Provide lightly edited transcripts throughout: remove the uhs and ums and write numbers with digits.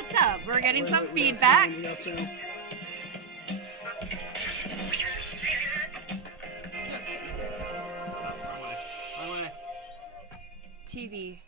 What's up? We're getting some feedback. We got sound. TV.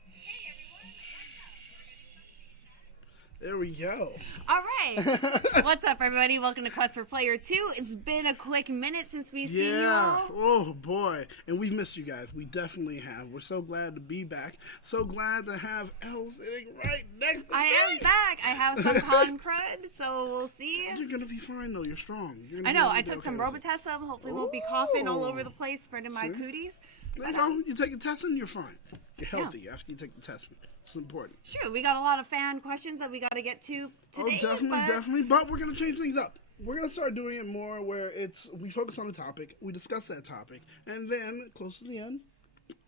There we go. All right. What's up, everybody? Welcome to Quest for Player 2. It's been a quick minute since we've seen you all. Oh, boy. And we've missed you guys. We definitely have. We're so glad to be back. So glad to have Elle sitting right next to me. I am back. I have some con crud, so we'll see. You're going to be fine, though. You're strong. I know. I took some Robitussin. Hopefully won't be coughing all over the place, spreading my cooties. There you go. You take a testing, you're fine. You're healthy after you take the testing. It's important. Sure. We got a lot of fan questions that we got to get to today. Oh, definitely. But we're going to change things up. We're going to start doing it more where we focus on the topic, we discuss that topic, and then, close to the end,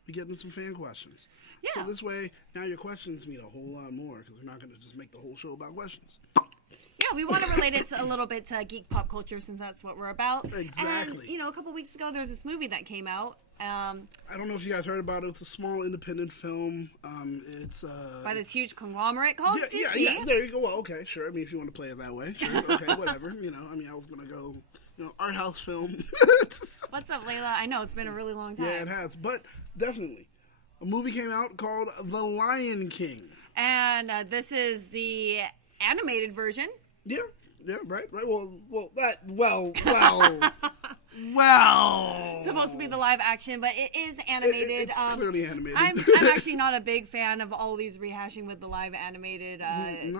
we get into some fan questions. Yeah. So this way, now your questions mean a whole lot more, because we're not going to just make the whole show about questions. Yeah, we want to relate it a little bit to geek pop culture since that's what we're about. Exactly. And, a couple weeks ago, there was this movie that came out. I don't know if you guys heard about it. It's a small independent film. It's by this huge conglomerate called Disney. Yeah. There you go. Well, okay, sure. I mean, if you want to play it that way, sure. Okay, whatever. I was gonna go, art house film. What's up, Layla? I know it's been a really long time. Yeah, it has. But definitely, a movie came out called The Lion King. And this is the animated version. Yeah, right. Well. Supposed to be the live action, but it is animated. It's clearly animated. I'm actually not a big fan of all these rehashing with the live animated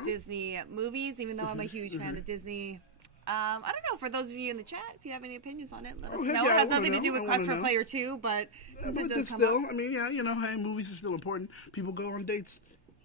Disney movies, even though I'm a huge fan of Disney. I don't know, for those of you in the chat, if you have any opinions on it, let us know. Yeah, It has nothing to do with Quest for Player 2, but since it does come up. I mean, hey, movies are still important. People go on dates.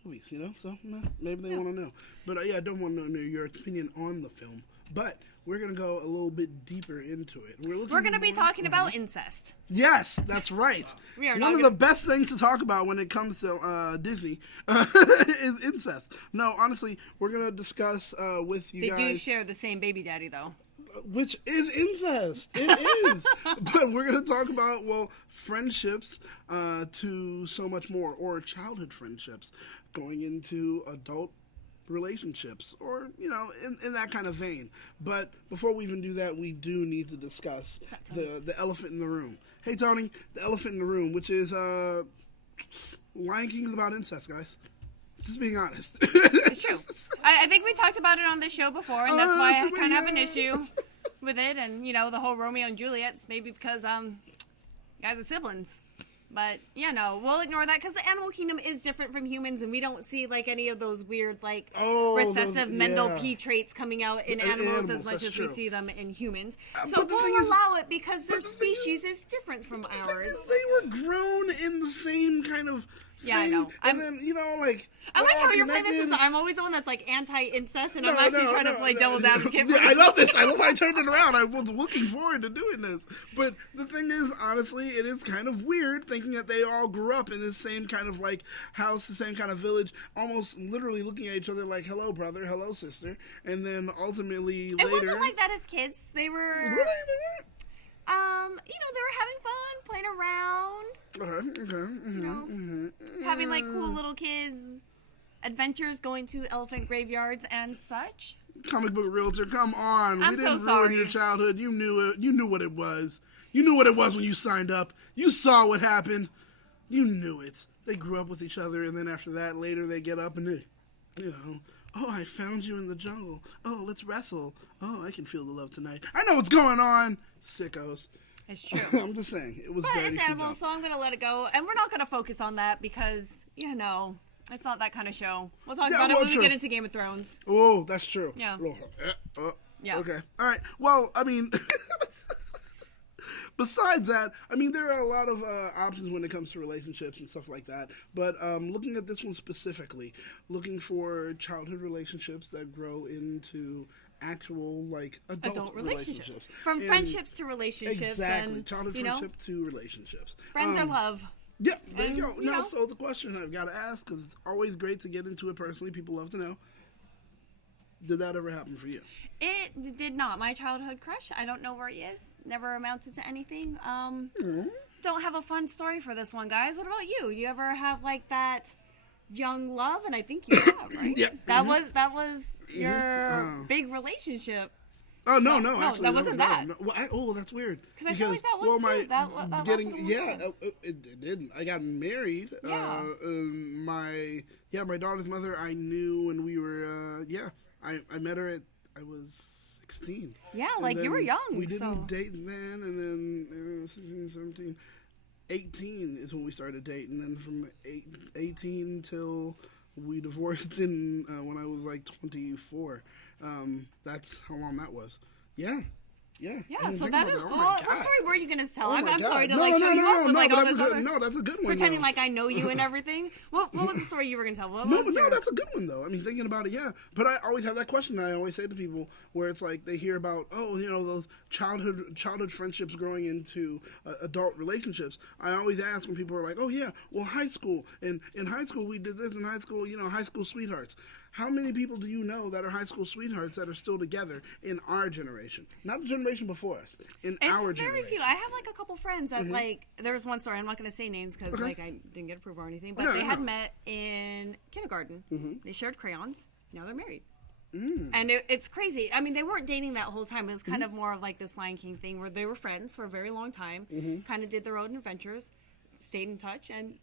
Movies, so maybe they want to know. But I don't want to know your opinion on the film. But we're going to go a little bit deeper into it. We're going to be talking about incest. Yes, that's right. One of the best things to talk about when it comes to Disney is incest. No, honestly, we're going to discuss with you guys. They do share the same baby daddy, though. Which is incest. It is. But we're going to talk about, friendships to so much more, or childhood friendships going into adult relationships, or, in that kind of vein. But before we even do that, we do need to discuss the elephant in the room. Hey, Tony, the elephant in the room, which is Lion King is about incest, guys. Just being honest. It's true. I think we talked about it on this show before, and that's why I kind of have an issue with it. And, the whole Romeo and Juliet's maybe because you guys are siblings. But, we'll ignore that because the animal kingdom is different from humans, and we don't see, any of those weird, recessive Mendel P traits coming out in animals as much as we see them in humans. So we'll allow it because their species is different from ours. They were grown in the same kind of thing. Yeah, I know. And then, I like how you're playing this as I'm always the one that's anti-incest, and I'm actually trying to play devil's advocate. I love this. I love how I turned it around. I was looking forward to doing this. But the thing is, honestly, it is kind of weird thinking that they all grew up in the same kind of house, the same kind of village, almost literally looking at each other like, hello, brother, hello, sister. And then ultimately later. It wasn't like that as kids. They were. They were having fun, playing around. Okay. Having cool little kids adventures, going to elephant graveyards and such. Comic book realtor, come on. I'm we didn't so sorry. ruin your childhood. You knew it. You knew what it was. You knew what it was when you signed up. You saw what happened. You knew it. They grew up with each other, and then after that, later they get up and they, oh, I found you in the jungle. Oh, let's wrestle. Oh, I can feel the love tonight. I know what's going on. Sickos. It's true. I'm just saying. It was but very it's animals, so I'm going to let it go. And we're not going to focus on that because, it's not that kind of show. We'll talk about it when we get into Game of Thrones. Oh, that's true. Yeah. Yeah. Okay. All right. Well, I mean, besides that, there are a lot of options when it comes to relationships and stuff like that. But looking at this one specifically, looking for childhood relationships that grow into actual adult relationships. From friendships to relationships. Exactly. And, childhood friendship to relationships. Friends are love. Yeah, there you go. So the question I've got to ask, because it's always great to get into it personally, people love to know, did that ever happen for you? It did not. My childhood crush, I don't know where he is. Never amounted to anything. Don't have a fun story for this one, guys. What about you? You ever have that young love, and I think you have, right? Yeah. That was your big relationship. Oh no, actually, that wasn't that. No. Well, that's weird. Because I feel like that was my too. That getting it didn't. I got married. Yeah. My daughter's mother I knew, and we were I met her at I was 16. Yeah, like you were young. We didn't date then, and then 16, 17, 18 is when we started dating. And then from 18 till we divorced when I was like 24. That's how long that was. Yeah. Yeah, so that is. What story were you gonna tell? I'm sorry to show you up with like all this other. No, that's a good one. Pretending like I know you and everything. What was the story you were gonna tell? That's a good one though. I mean, thinking about it, yeah. But I always have that question. I always say to people where it's like they hear about those childhood friendships growing into adult relationships. I always ask when people are like, oh yeah, well high school, and in high school we did this in high school. High school sweethearts. How many people do you know that are high school sweethearts that are still together in our generation? Not the generation before us, our generation. It's very few. I have like a couple friends that there was one story, I'm not going to say names because I didn't get approval or anything, but they had met in kindergarten. They shared crayons. Now they're married. And it's crazy. I mean, they weren't dating that whole time. It was kind of more of like this Lion King thing where they were friends for a very long time, kind of did their own adventures, stayed in touch, and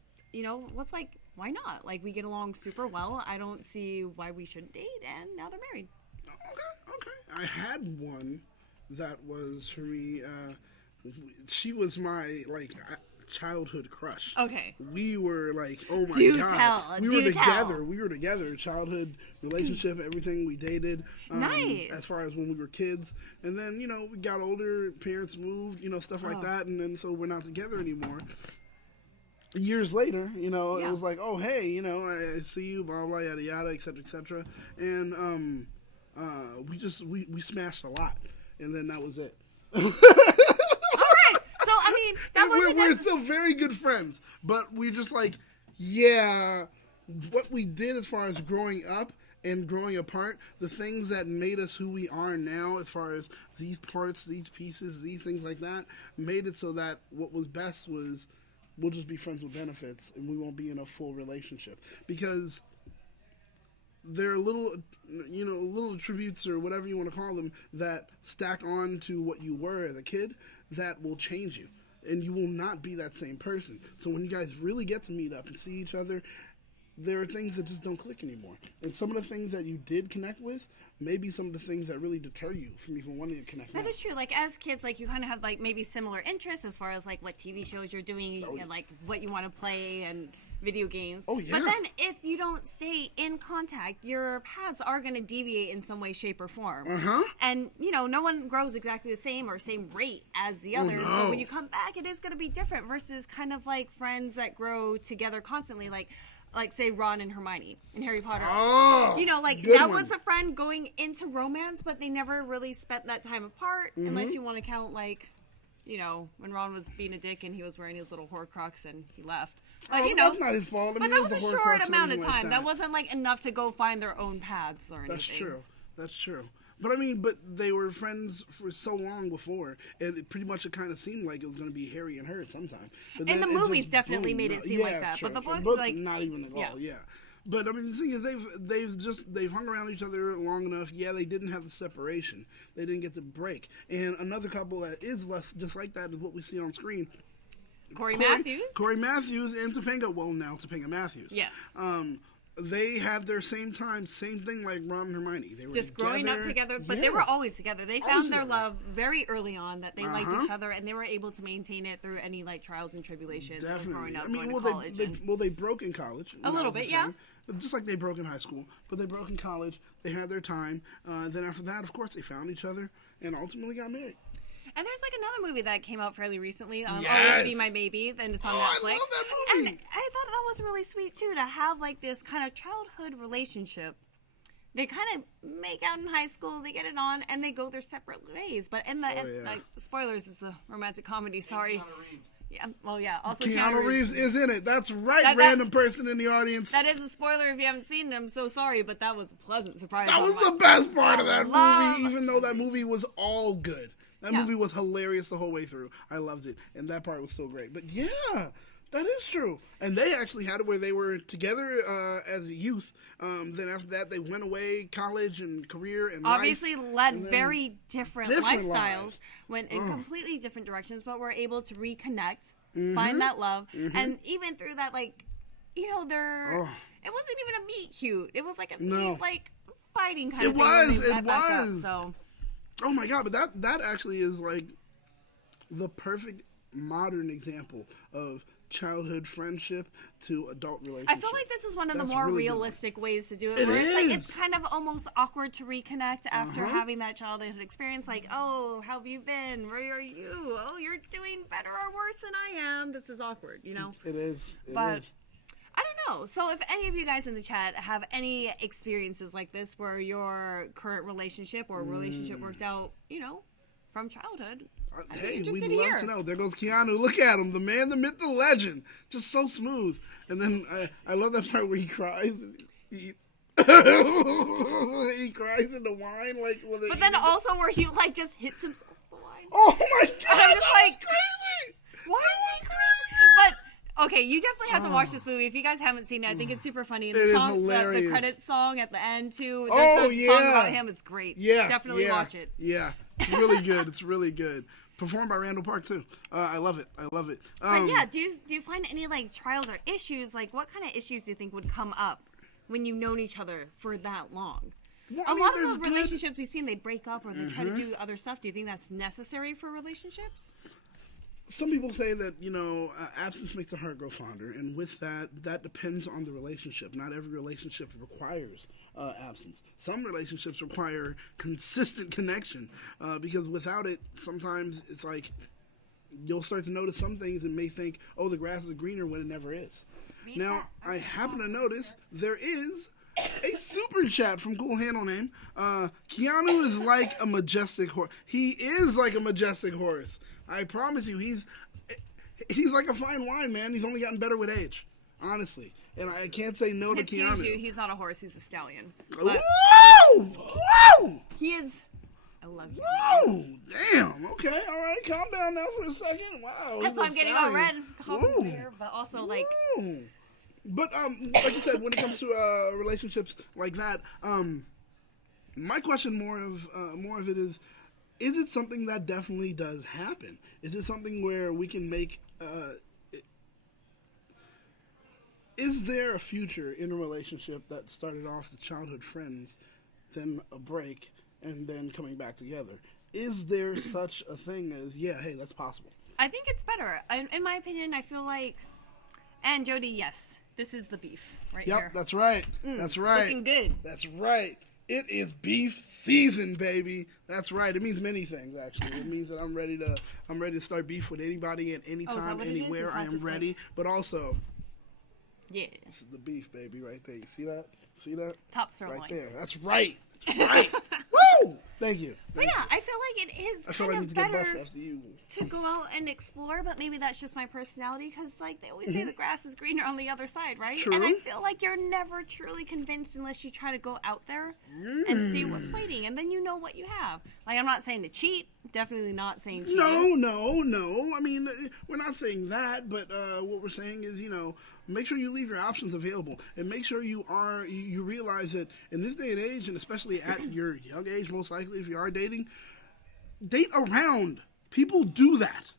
what's like, why not? Like, we get along super well. I don't see why we shouldn't date, and now they're married. Okay. I had one that was for me. She was my childhood crush. Okay. We were like, oh my Do god, tell. we were together. We were together. Childhood relationship, everything. We dated. Nice. As far as when we were kids, and then we got older. Parents moved. Stuff like that, and then so we're not together anymore. Years later, it was like, oh, hey, I see you, blah, blah, yada, yada, et cetera, and we smashed a lot, and then that was it. All right, so, I mean, that wasn't... We're still very good friends, but we're just like, yeah, what we did as far as growing up and growing apart, the things that made us who we are now as far as these parts, these pieces, these things like that, made it so that what was best was... we'll just be friends with benefits, and we won't be in a full relationship because there are little attributes or whatever you want to call them that stack on to what you were as a kid that will change you, and you will not be that same person. So when you guys really get to meet up and see each other, there are things that just don't click anymore. And some of the things that you did connect with may be some of the things that really deter you from even wanting to connect with. That is true. Like, as kids, like, you kind of have, like, maybe similar interests as far as, like, what TV shows you're doing and, like, what you want to play and video games. Oh, yeah. But then if you don't stay in contact, your paths are going to deviate in some way, shape, or form. And, no one grows exactly the same or same rate as the other. No. So when you come back, it is going to be different versus kind of like friends that grow together constantly. Like, say, Ron and Hermione in Harry Potter. Oh, that was a friend going into romance, but they never really spent that time apart, unless you want to count, like, when Ron was being a dick and he was wearing his little Horcrux and he left. But, that's not his fault. But that was a short amount of time. That wasn't, like, enough to go find their own paths or anything. That's true. But I mean, they were friends for so long before, and it pretty much kind of seemed like it was going to be Harry and her at some time. But and the movies definitely made it seem like that. Sure, but the books, like, not even at all. Yeah. But I mean, the thing is, they've hung around each other long enough. Yeah, they didn't have the separation. They didn't get the break. And another couple that is less just like that is what we see on screen. Corey Matthews and Topanga. Well, now Topanga Matthews. Yes. They had their same thing like Ron and Hermione. They were just growing up together, but they were always together. They found their love very early on, that they liked each other, and they were able to maintain it through any like trials and tribulations of growing up, going to college. They broke in college. A little bit, yeah. Just like they broke in high school, but they broke in college. They had their time. Then after that, of course, they found each other and ultimately got married. And there's like another movie that came out fairly recently, yes. Always Be My Baby, and it's on Netflix. I love that movie. And I thought that was really sweet too, to have like this kind of childhood relationship. They kind of make out in high school, they get it on, and they go their separate ways. But in the end, like, spoilers, it's a romantic comedy. Sorry. Yeah. Well, yeah. Also, Keanu Reeves is in it. That's right, random person in the audience. That is a spoiler if you haven't seen him. So sorry, but that was a pleasant surprise. That was the best part of that movie, even though that movie was all good. That movie was hilarious the whole way through. I loved it, and that part was so great. But yeah, That is true. And they actually had it where they were together as a youth. Then after that, they went away, college and career and obviously life, led very different lifestyles, lives. went in completely different directions, but were able to reconnect, find that love, and even through that, like, you know, it wasn't even a meet cute. It was like a meet, like, fighting kind of thing. It was. So. Oh my God, but that actually is like the perfect modern example of childhood friendship to adult relationship. I feel like this is one of the more really realistic ways to do it. Where it's kind of almost awkward to reconnect after having that childhood experience. Like, oh, how have you been? Where are you? Oh, you're doing better or worse than I am. This is awkward, you know? It is. But I don't know. So if any of you guys in the chat have any experiences like this where your current relationship or relationship worked out, you know, from childhood, hey, we'd love to know. There goes Keanu. Look at him. The man, the myth, the legend. Just so smooth. And then I love that part where he cries. He cries in the wine. But then also where he, like, just hits himself with the wine. Oh, my God. And I'm just like, crazy. Why is he crazy? But, okay, you definitely have to watch this movie. If you guys haven't seen it, I think it's super funny. And the song, the credit song at the end, too. The song about him is great. Yeah. Definitely watch it. Yeah. It's really good. It's really good. Performed by Randall Park too. I love it. But yeah, do you find any like trials or issues? Like, what kind of issues do you think would come up when you've known each other for that long? Well, a lot of the relationships we've seen, they break up or they try to do other stuff. Do you think that's necessary for relationships? Some people say that, you know, absence makes the heart grow fonder, and with that depends on the relationship. Not every relationship requires absence. Some relationships require consistent connection, because without it, sometimes it's like you'll start to notice some things and may think, oh, the grass is greener when it never is. Now, I happen to notice there is a super chat from Cool Handle Name. Keanu is like a majestic horse. He is like a majestic horse. I promise you, he's like a fine wine, man. He's only gotten better with age, honestly. And I can't say no to Keanu. He's not a horse. He's a stallion. Whoa! Whoa! He is. I love you. Whoa! Damn. Okay. All right. Calm down now for a second. Wow. That's why I'm getting all red. Here, but also like. Whoa. But like you said, when it comes to relationships like that, my question more of it is it something that definitely does happen? Is it something where we can make? Is there a future in a relationship that started off with childhood friends, then a break, and then coming back together? Is there such a thing as, yeah, hey, that's possible? I think it's better. In my opinion, I feel like, and Jody, yes, this is the beef right here. Yep, that's right. That's right. Looking good. That's right. It is beef season, baby. That's right. It means many things, actually. It means that I'm ready to start beef with anybody at any time, anywhere. I am ready. Like... But also, yeah, this is the beef, baby, right there. You see that? See that? Top sirloin. Right there. That's right. That's right. Woo! Thank you. But yeah, I feel like it is kind of better to go out and explore, but maybe that's just my personality because, like, they always say the grass is greener on the other side, right? True. And I feel like you're never truly convinced unless you try to go out there and see what's waiting, and then you know what you have. Like, I'm not saying to cheat. Definitely not saying cheat. No. I mean, we're not saying that, but what we're saying is, you know, make sure you leave your options available, and make sure you realize that in this day and age, and especially at your young age, most likely if you are dating, date around. People do that.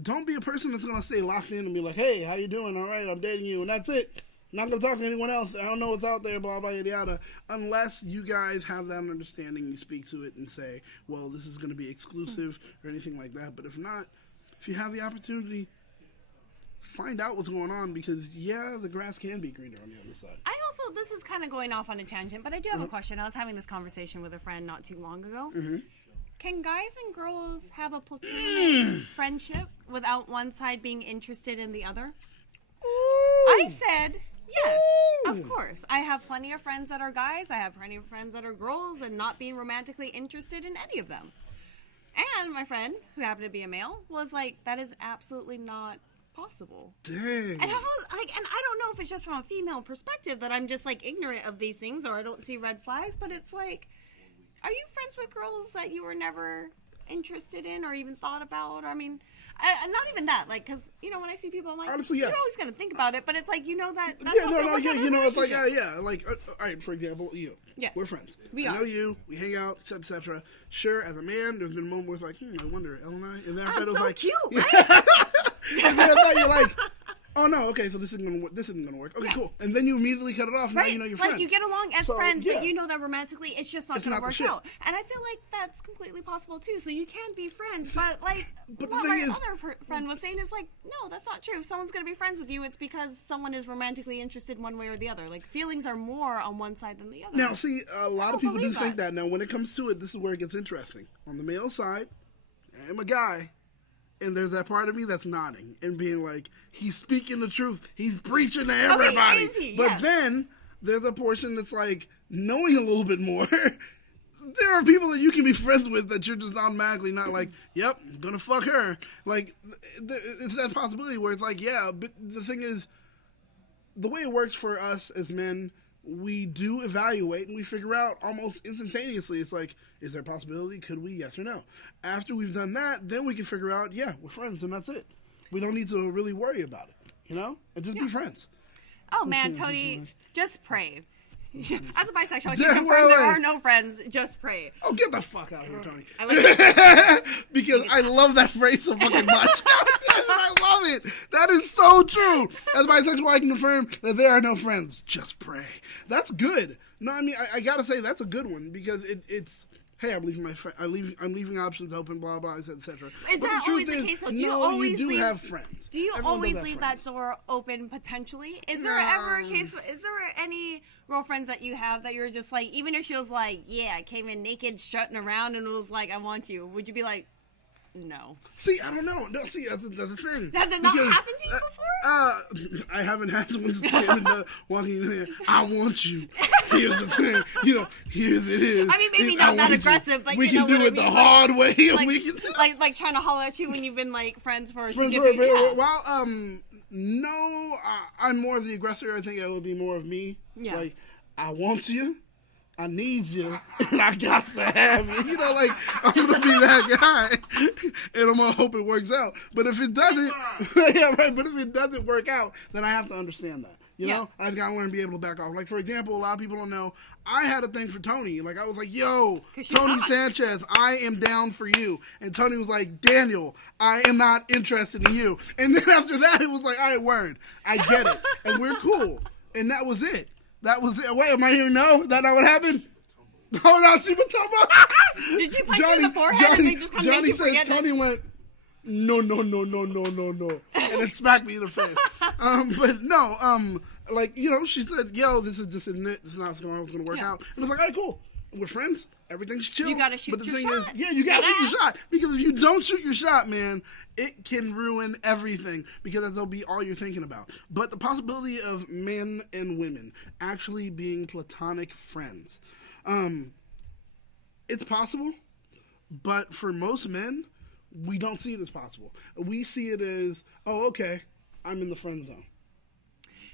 Don't be a person that's going to stay locked in and be like, hey, how you doing? All right, I'm dating you, and that's it. Not going to talk to anyone else. I don't know what's out there, blah, blah, yada, yada. Unless you guys have that understanding, you speak to it and say, well, this is going to be exclusive or anything like that. But if not, if you have the opportunity, find out what's going on because, yeah, the grass can be greener on the other side. This is kind of going off on a tangent, but I do have a question. I was having this conversation with a friend not too long ago. Can guys and girls have a platonic friendship without one side being interested in the other? Ooh. I said yes, of course. I have plenty of friends that are guys. I have plenty of friends that are girls and not being romantically interested in any of them. And my friend, who happened to be a male, was like, that is absolutely not possible. Dang. And I don't know if it's just from a female perspective that I'm just like ignorant of these things or I don't see red flags, but it's like, are you friends with girls that you were never interested in or even thought about. I mean, not even that. Like, because, you know, when I see people, I'm like, honestly, yeah. you're always going to think about it. But it's like, you know that. That's Yeah, no, yeah, you know, it's like, yeah. Like, all right, for example, you. Yes. We're friends. We I are. know you. We hang out, etc. Sure, as a man, there's been a moment where it's like, I wonder, Elle and I. And then I thought it was so like, cute, right? and then I thought you're like, oh no, okay, so this isn't gonna work. Okay, cool. And then you immediately cut it off. Now you know you're friends. Like you get along as friends, yeah. but you know that romantically it's just not gonna work out. And I feel like that's completely possible too. So you can be friends, but like what my other friend was saying is like, no, that's not true. If someone's gonna be friends with you, it's because someone is romantically interested one way or the other. Like feelings are more on one side than the other. Now, see, a lot of people do think that. Now, when it comes to it, this is where it gets interesting. On the male side, I'm a guy. And there's that part of me that's nodding and being like, he's speaking the truth. He's preaching to everybody. Okay, but then there's a portion that's like knowing a little bit more. There are people that you can be friends with that you're just automatically not like, yep, I'm going to fuck her. Like, it's that possibility where it's like, yeah, but the thing is, the way it works for us as men, we do evaluate and we figure out almost instantaneously. It's like, is there a possibility? Could we? Yes or no? After we've done that, then we can figure out, yeah, we're friends and that's it. We don't need to really worry about it, you know? And just be friends. Oh man, Tony, just pray. As a bisexual, you confirm there are no friends, just pray. Oh, get the fuck out of here, Tony. I like because I love that phrase so fucking much. I love it. That is so true. As a bisexual, I can confirm that there are no friends, just pray. That's good. No, I mean, I gotta say, that's a good one because it's... Hey, I'm leaving I'm leaving options open, blah blah, etc. Is that always the case? You do have friends. Do you always leave that door open potentially? Is there ever a case? Is there any girlfriends that you have that you're just like, even if she was like, yeah, I came in naked, strutting around, and it was like, I want you, would you be like, no? See, I don't know. No, see, that's the thing. Has it not happened to you before? I haven't had someone just came in walking in there. I want you. Here's the thing. You know, here's it is. I mean, maybe not that aggressive, but we can do it the hard way. Like, we can like trying to holler at you when you've been like friends for a Well, no, I'm more of the aggressor. I think it would be more of me. Yeah. Like, I want you. I need you, and I got to have you. You know, like, I'm going to be that guy, and I'm going to hope it works out. But if it doesn't, yeah, right, but if it doesn't work out, then I have to understand that. You know, I've got to learn to be able to back off. Like, for example, a lot of people don't know, I had a thing for Tony. Like, I was like, yo, Tony Sanchez, I am down for you. And Tony was like, Daniel, I am not interested in you. And then after that, it was like, all right, word, I get it. And we're cool. And that was it. That was it. Wait, am I hearing no? That not what happened? Oh, no, she was talking about... Did you punch you in the forehead and they just kind of made you forget Tony went, no. And it smacked me in the face. But no, like, you know, she said, yo, this isn't it. This is not what's going to work out. And I was like, all right, cool. We're friends. Everything's chill. You got to shoot your shot. Is, you got to shoot your shot. Because if you don't shoot your shot, man, it can ruin everything. Because that'll be all you're thinking about. But the possibility of men and women actually being platonic friends, it's possible. But for most men, we don't see it as possible. We see it as, oh, okay, I'm in the friend zone.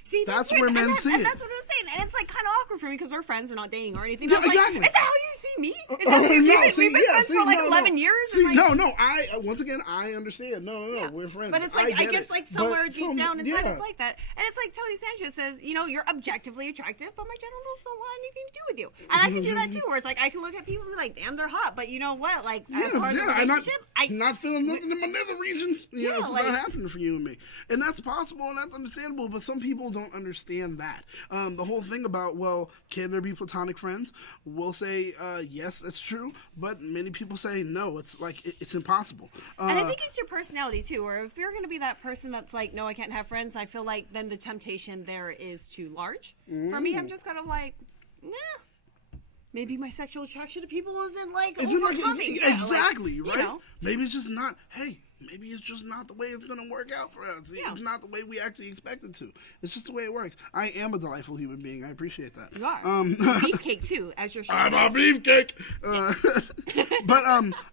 See, that's where men see it. And that's what I was saying. And it's like kind of awkward for me because we're friends. We're not dating or anything. Yeah, exactly. Like, is that how you see me? Is that how you we've been friends for like 11 years? See, like, no. Once again, I understand. No. We're friends. But it's like, I guess like somewhere deep down inside it's like that. And it's like Tony Sanchez says, you know, you're objectively attractive, but my genitals don't want anything to do with you. And I can do that too, where it's like, I can look at people and be like, damn, they're hot. But you know what? Like, as far as a relationship, I'm not feeling nothing in my nether regions. You know, it's not happening for you and me. And that's possible and that's understandable, but some people don't understand that. The whole thing about, well, can there be platonic friends? We'll say, yes, that's true, but many people say no, it's like, it's impossible. And I think it's your personality too, or if you're going to be that person that's like, no, I can't have friends, I feel like then the temptation there is too large. For me, I'm just kind of like, nah. Maybe my sexual attraction to people isn't like overcoming. Exactly, right? You know? Maybe it's just not, maybe it's just not the way it's going to work out for us. Yeah. It's not the way we actually expect it to. It's just the way it works. I am a delightful human being. I appreciate that. You are. Beefcake, too, as your show I'm a beefcake. But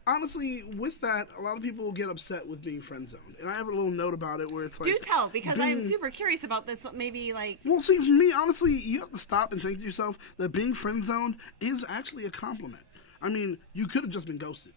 honestly, with that, a lot of people get upset with being friend-zoned. And I have a little note about it where it's like... Do tell, because I'm super curious about this. Maybe, like... Well, see, for me, honestly, you have to stop and think to yourself that being friend-zoned is actually a compliment. I mean, you could have just been ghosted.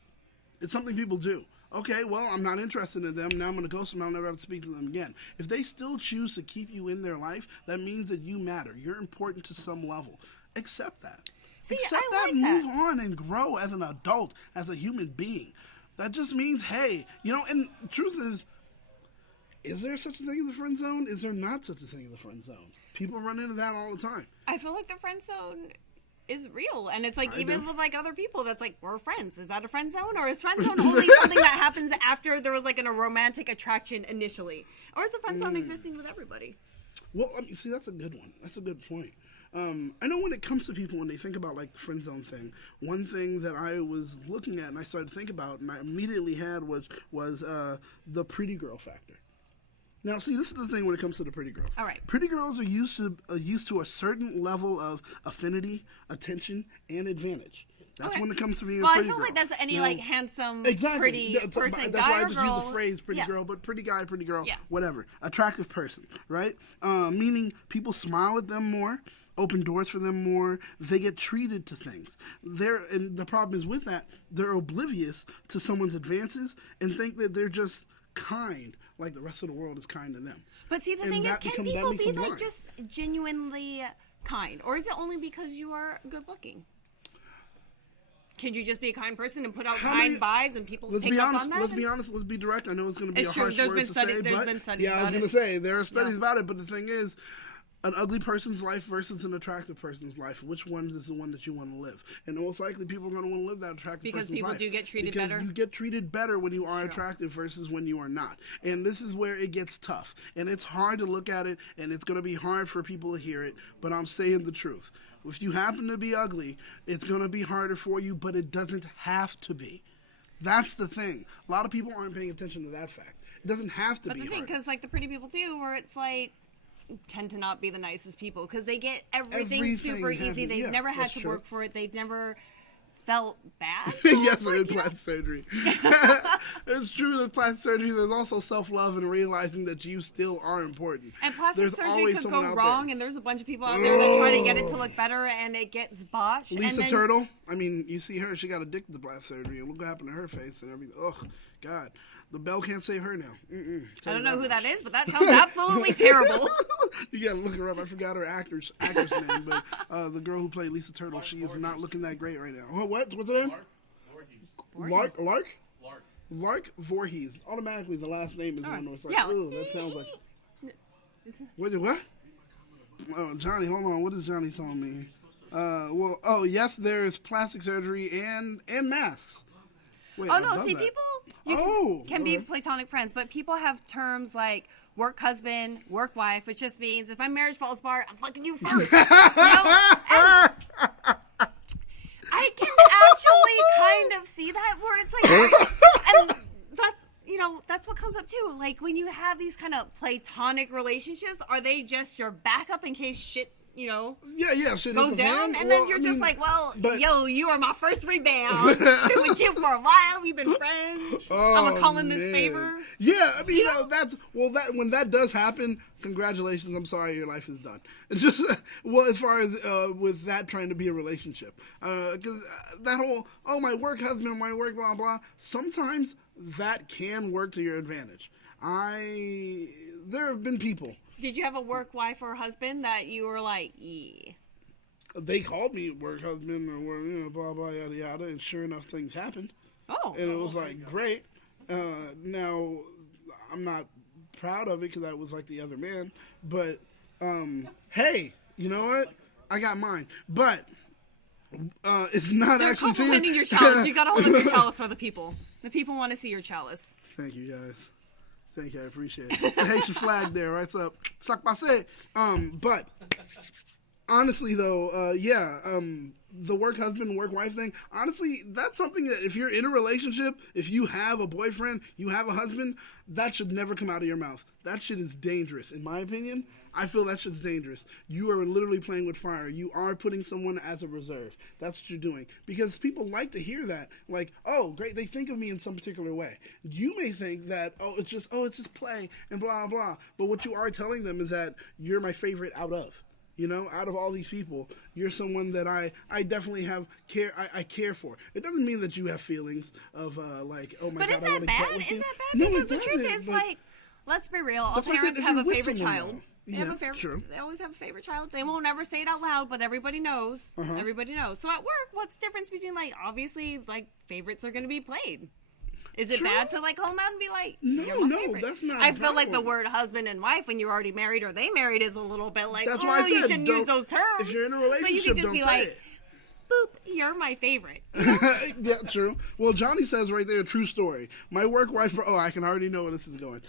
It's something people do. Okay, well, I'm not interested in them. Now I'm going to ghost them. I'll never have to speak to them again. If they still choose to keep you in their life, that means that you matter. You're important to some level. Accept that. See, Accept I that like and that. move on and grow as an adult, as a human being. That just means, hey, and the truth is there such a thing as a friend zone? Is there not such a thing as a friend zone? People run into that all the time. I feel like the friend zone is real, and it's like even with like other people that's like, we're friends. Is that a friend zone, or is friend zone only something that happens after there was like a romantic attraction initially, or is a friend zone existing with everybody? Well, see, that's a good one. That's a good point. I know when it comes to people, when they think about like the friend zone thing, one thing that I was looking at and I started to think about and I immediately had was the pretty girl factor. Now, see, this is the thing when it comes to the pretty girls. All right. Pretty girls are used to a certain level of affinity, attention, and advantage. That's when it comes to being a pretty girl. Well, I feel like that's any like handsome, exactly. pretty person, That's guy why I or just girl. use the phrase pretty girl, but pretty guy, pretty girl, Yeah. whatever. Attractive person, right? Meaning people smile at them more, open doors for them more. They get treated to things. And the problem is with that, they're oblivious to someone's advances and think that they're just kind, like the rest of the world is kind to them. But see, the thing is, can people be like just genuinely kind, or is it only because you are good looking? Can you just be a kind person and put out kind vibes and people pick up on that? Let's be honest. Let's be direct. I know it's going to be a harsh word to say, but yeah, I was going to say there are studies about it. But the thing is, an ugly person's life versus an attractive person's life. Which one is the one that you want to live? And most likely, people are going to want to live that attractive person's life. Because people do get treated better. Because you get treated better when you are attractive versus when you are not. And this is where it gets tough. And it's hard to look at it, and it's going to be hard for people to hear it. But I'm saying the truth. If you happen to be ugly, it's going to be harder for you, but it doesn't have to be. That's the thing. A lot of people aren't paying attention to that fact. It doesn't have to be. But the thing, because like the pretty people do, where it's like, tend to not be the nicest people because they get everything super easy. They've never had to work for it. They've never felt bad. Yes, or in plastic surgery. It's true that plastic surgery, there's also self-love and realizing that you still are important. And plastic surgery could go wrong, and there's a bunch of people out there that try to get it to look better, and it gets botched. Lisa Turtle, I mean, you see her, she got addicted to plastic surgery, and look what happened to her face and everything. Oh, God. The bell can't save her now. I don't know who that is, but that sounds absolutely terrible. You gotta look her up. I forgot her actor's name, but the girl who played Lisa Turtle, she is not looking that great right now. Oh, what? What's her name? Lark Voorhees. Automatically, the last name is one where it's like, oh, that sounds like. What? Oh, Johnny, hold on. What is Johnny telling me? Yes, there's plastic surgery and masks. Wait, people can be platonic friends, but people have terms like work husband, work wife, which just means if my marriage falls apart, I'm fucking you first. I can actually kind of see that where it's like, and that's what comes up too. Like when you have these kind of platonic relationships, are they just your backup in case shit? Shit goes down, and then you're just like, you are my first rebound. Been with you for a while. We've been friends. I'm a call in this favor. Yeah, I mean, when that does happen, congratulations. I'm sorry, your life is done. It's just as far as with that trying to be a relationship, because that whole my work husband, my work blah blah. Sometimes that can work to your advantage. There have been people. Did you have a work wife or husband that you were like, yeah? They called me work husband or blah, blah, yada, yada, and sure enough, things happened. Oh. And it was like, great. Now, I'm not proud of it because I was like the other man. But, hey, you know what? I got mine. But it's not actually... They're complimenting your chalice. You got to hold up your chalice for the people. The people want to see your chalice. Thank you, guys. Thank you, I appreciate it. The Haitian flag there, right? So, suck passe. But honestly, though, the work husband, work wife thing. Honestly, that's something that if you're in a relationship, if you have a boyfriend, you have a husband, that should never come out of your mouth. That shit is dangerous, in my opinion. I feel that shit's dangerous. You are literally playing with fire. You are putting someone as a reserve. That's what you're doing. Because people like to hear that. Like, oh, great, they think of me in some particular way. You may think that, it's just play and blah, blah. But what you are telling them is that you're my favorite out of. You know, out of all these people, you're someone that I definitely have care. I care for. It doesn't mean that you have feelings of like, oh my God, I want to get with you. Is that bad? No, because the truth is, like, let's be real. All parents have a favorite child. They have a favorite. True. They always have a favorite child. They won't ever say it out loud, but everybody knows. Everybody knows. So at work, what's the difference between, like, obviously, like, favorites are going to be played? Is it bad to, like, call them out and be like, you're my favorite? That's not. I feel like the word husband and wife when you're already married or they married is a little bit like, that's why I said, you shouldn't use those terms. If you're in a relationship, but you can just don't be say like, it. boop, you're my favorite. Yeah, true. Well, Johnny says right there, true story. My work wife, I can already know where this is going.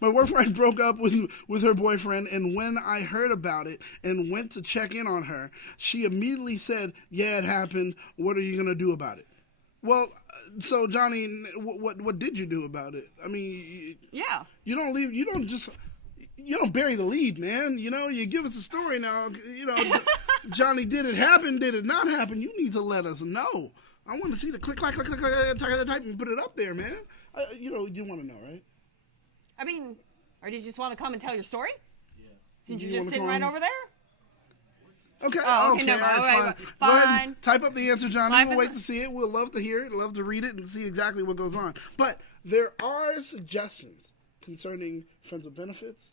My work wife broke up with her boyfriend, and when I heard about it and went to check in on her, she immediately said, yeah, it happened. What are you going to do about it? Well, so Johnny, what did you do about it? I mean, yeah. You don't bury the lead, man. You know, you give us a story now. You know, Johnny, did it happen? Did it not happen? You need to let us know. I want to see the click, clack, click, click, click, type and put it up there, man. You know, you want to know, right? I mean, or did you just want to come and tell your story? Yes. Since you're you just sitting right over there? Okay. Oh, okay. Never. That's fine. fine. Go ahead and type up the answer, Johnny. We'll wait to see it. We'll love to hear it. Love to read it and see exactly what goes on. But there are suggestions concerning friends with benefits.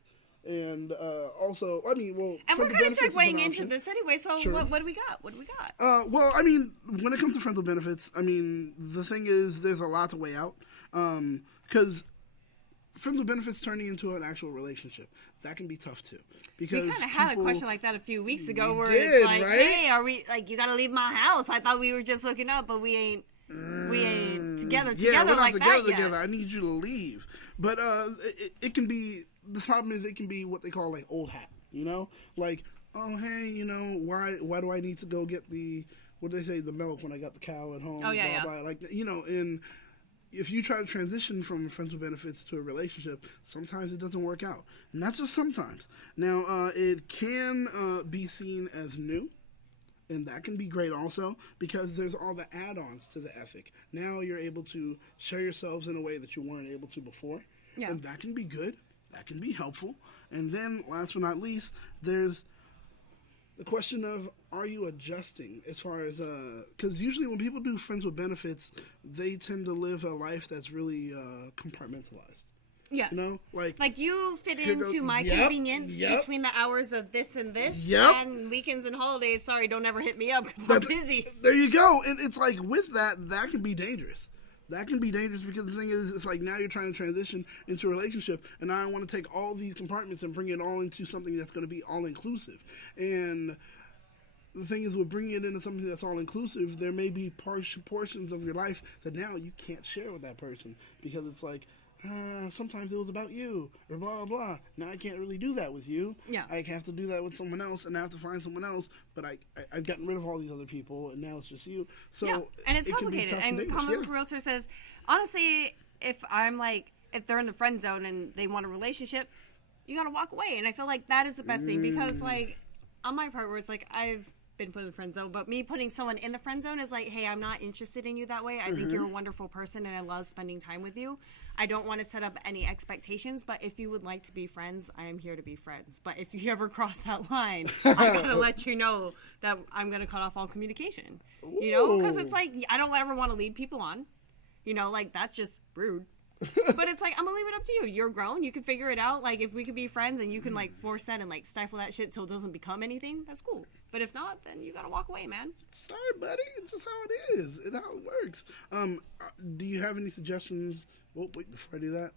And also, I mean, well, and we're kind of segueing into this anyway. So sure. What do we got? What do we got? Well, I mean, when it comes to friends with benefits, I mean, the thing is, there's a lot to weigh out because friends with benefits turning into an actual relationship, that can be tough too. Because we kind of had a question like that a few weeks ago, where did, it's like, right? "Hey, are we like you got to leave my house? I thought we were just hooking up, but we ain't." We ain't together we're not like together that together. Yet. I need you to leave. But it can be. The problem is it can be what they call like old hat. You know, like, oh hey, you know, why do I need to go get what do they say, the milk when I got the cow at home? Oh yeah, blah, yeah. Blah. Like, you know, and if you try to transition from friends with benefits to a relationship, sometimes it doesn't work out. Not just sometimes. Now, it can be seen as new. And that can be great also because there's all the add-ons to the ethic. Now you're able to share yourselves in a way that you weren't able to before. Yeah. And that can be good. That can be helpful. And then, last but not least, there's the question of, are you adjusting as far as, because usually when people do friends with benefits, they tend to live a life that's really compartmentalized. Yes. You know, like you fit into my convenience between the hours of this and this, and weekends and holidays. Sorry, don't ever hit me up because I'm busy. There you go. And it's like with that can be dangerous. That can be dangerous because the thing is, it's like now you're trying to transition into a relationship, and now I want to take all these compartments and bring it all into something that's going to be all inclusive. And the thing is, with bringing it into something that's all inclusive, there may be portions of your life that now you can't share with that person because it's like, sometimes it was about you, or blah, blah, blah. Now I can't really do that with you. Yeah. I have to do that with someone else, and I have to find someone else, but I've gotten rid of all these other people, and now it's just you. So and it's complicated. And Common Realtor says, honestly, if they're in the friend zone and they want a relationship, you got to walk away. And I feel like that is the best thing because, like, on my part where it's like, I've been put in the friend zone, but me putting someone in the friend zone is like, hey, I'm not interested in you that way. I think you're a wonderful person and I love spending time with you. I don't want to set up any expectations, but if you would like to be friends, I am here to be friends. But if you ever cross that line, I'm going to let you know that I'm going to cut off all communication. Ooh. You know, because it's like, I don't ever want to lead people on. You know, like, that's just rude. But it's like, I'm going to leave it up to you. You're grown. You can figure it out. Like, if we could be friends and you can, like, force that and, like, stifle that shit till it doesn't become anything, that's cool. But if not, then you got to walk away, man. Sorry, buddy. It's just how it is and how it works. Do you have any suggestions? Well, wait, before I do that,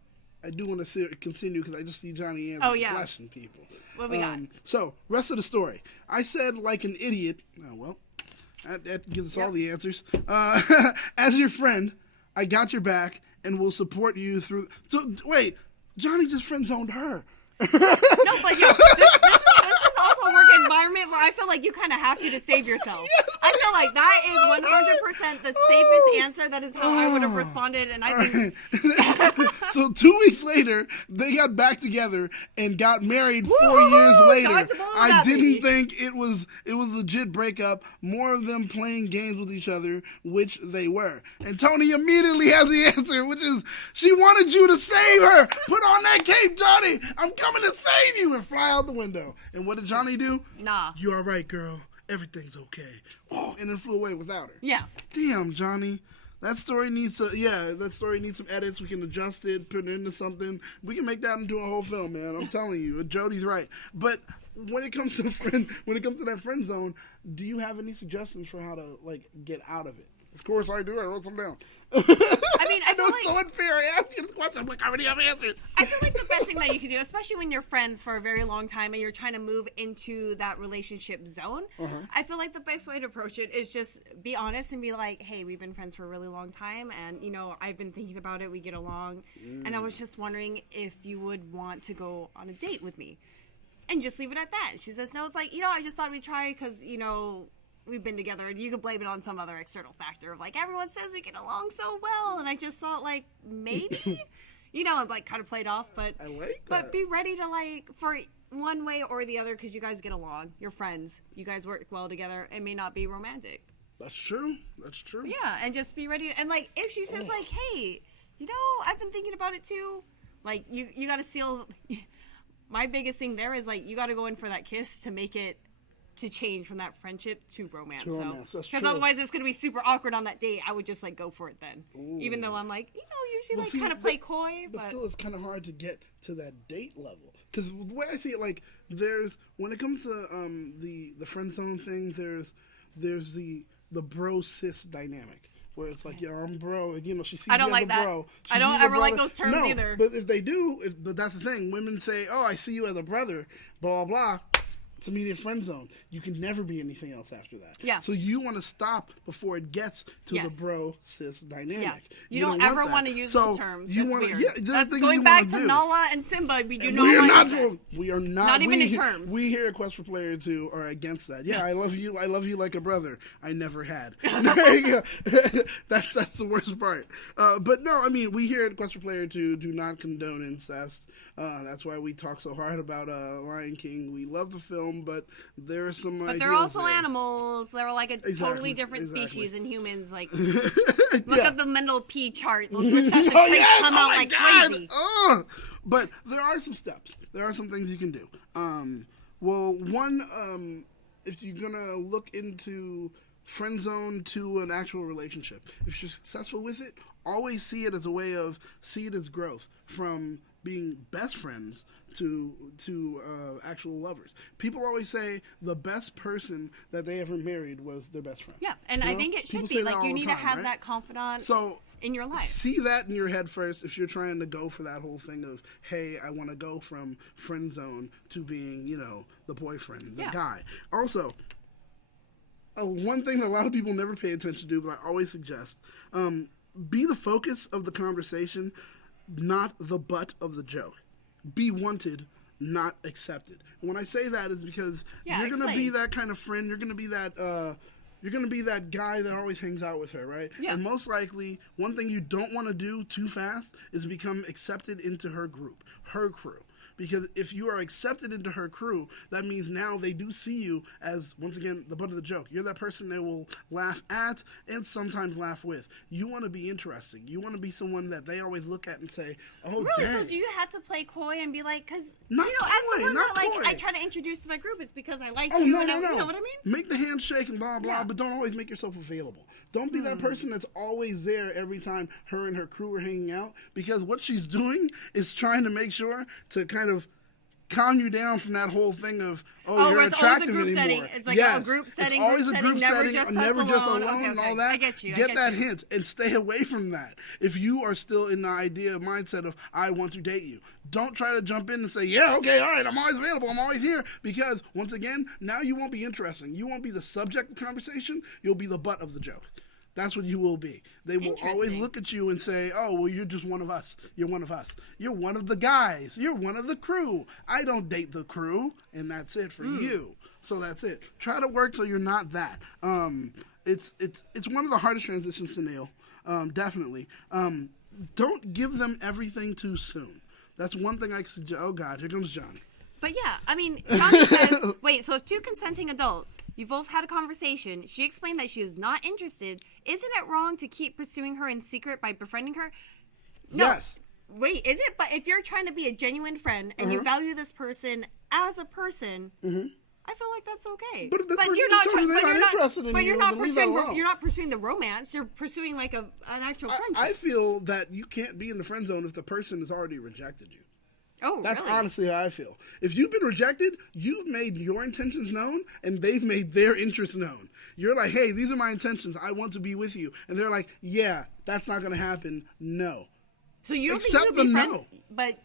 I do want to continue because I just see Johnny Ann flashing people. What we got? So, rest of the story. I said, like an idiot. Oh, well, that gives us all the answers. As your friend, I got your back and will support you through. So, wait, Johnny just friend zoned her. No, but this is also a work environment where I feel like you kind of have to save yourself. I feel like that is 100% the safest answer. That is how I would have responded, and I think. So 2 weeks later, they got back together and got married 4 years later. I didn't think it was legit breakup. More of them playing games with each other, which they were. And Tony immediately has the answer, which is she wanted you to save her. Put on that cape, Johnny. I'm coming to save you, and fly out the window. And what did Johnny do? Nah. You all right, girl? Everything's okay. Oh, and then flew away without her. Yeah. Damn, Johnny. That story needs some edits. We can adjust it, put it into something. We can make that into a whole film, man. I'm telling you, Jody's right. But when it comes to that friend zone, do you have any suggestions for how to get out of it? Of course I do. I wrote some down. I mean, I know feel it's so unfair. I asked you this question. I'm like, I already have answers. I feel like the best thing that you can do, especially when you're friends for a very long time and you're trying to move into that relationship zone, I feel like the best way to approach it is just be honest and be like, hey, we've been friends for a really long time, and, I've been thinking about it. We get along, and I was just wondering if you would want to go on a date with me. And just leave it at that. She says, no, it's like, I just thought we'd try because, we've been together, and you could blame it on some other external factor of everyone says we get along so well, and I just thought maybe, and kind of played off, but I like that. But be ready to for one way or the other, because you guys get along, you're friends, you guys work well together. It may not be romantic. That's true. Yeah, and just be ready, and if she says hey, I've been thinking about it too, you got to seal. My biggest thing there is you got to go in for that kiss to make it. To change from that friendship to romance. Because otherwise it's going to be super awkward on that date. I would just go for it then. Ooh. Even though I'm usually kind of play coy. But still it's kind of hard to get to that date level. Because the way I see it, there's, when it comes to the friend zone thing, there's the bro sis dynamic. Where it's I'm bro, she sees I don't you like as a that. bro. I don't ever like those terms either. But if they do, but that's the thing. Women say, oh, I see you as a brother, blah, blah, blah. It's immediate friend zone. You can never be anything else after that. Yeah. So you want to stop before it gets to the bro sis dynamic. Yeah. You don't ever want to use those terms. You want to. That's going back to Nala and Simba. We do not like We are not. Not even in terms. We here at Quest for Players who are against that. Yeah, I love you. I love you like a brother. I never had. That's the worst part. But no, I mean, we here at Quest for Player 2 do not condone incest. That's why we talk so hard about Lion King. We love the film, but there are some. But they're also animals. They're a totally different species than humans. Look at the mental P chart. Those recessive traits come out crazy. But there are some steps. There are some things you can do. If you're gonna look into friend zone to an actual relationship, if you're successful with it, always see it as growth from being best friends to actual lovers. People always say the best person that they ever married was their best friend. Yeah, and I think it should be you need to have that confidant in your life. See that in your head first if you're trying to go for that whole thing of, hey, I want to go from friend zone to being, the boyfriend, the guy. Also, one thing that a lot of people never pay attention to, but I always suggest, be the focus of the conversation, not the butt of the joke. Be wanted, not accepted. When I say that is because you're going to be that kind of friend. You're going to be that guy that always hangs out with her, right? Yeah. And most likely, one thing you don't want to do too fast is become accepted into her group, her crew. Because if you are accepted into her crew, that means now they do see you as, once again, the butt of the joke. You're that person they will laugh at and sometimes laugh with. You want to be interesting. You want to be someone that they always look at and say, oh, really? dang. So do you have to play coy and be because, not as someone not that, coy. I try to introduce to my group, it's because I like you. No. You know what I mean? Make the handshake and blah, blah, but don't always make yourself available. Don't be that person that's always there every time her and her crew are hanging out, because what she's doing is trying to make sure to kind of calm you down from that whole thing of, you're attractive anymore. Setting. It's a group setting. It's always a group setting, never just alone okay. and all that. I get you. Get that hint and stay away from that. If you are still in the mindset of, I want to date you, don't try to jump in and say, yeah, okay, all right, I'm always available, I'm always here. Because, once again, now you won't be interesting. You won't be the subject of the conversation. You'll be the butt of the joke. That's what you will be. They will always look at you and say, oh, well, you're just one of us. You're one of us. You're one of the guys. You're one of the crew. I don't date the crew, and that's it for you. So that's it. Try to work so you're not that. It's one of the hardest transitions to nail. Definitely. Don't give them everything too soon. That's one thing I suggest. Oh God, here comes Johnny. But yeah, I mean, Johnny says, wait, so if two consenting adults, you've both had a conversation, she explained that she is not interested, isn't it wrong to keep pursuing her in secret by befriending her? No. Yes. Wait, is it? But if you're trying to be a genuine friend and you value this person as a person, I feel like that's okay. But if the person you're not interested in but you, you're not then leave that pursuing. alone. You're not pursuing the romance. You're pursuing like an actual friendship. I feel that you can't be in the friend zone if the person has already rejected you. Oh, That's really? honestly how I feel. If you've been rejected, you've made your intentions known, and they've made their interests known. You're like, hey, these are my intentions. I want to be with you. And they're like, yeah, that's not going to happen. No. So you don't accept think the you be friends, no. but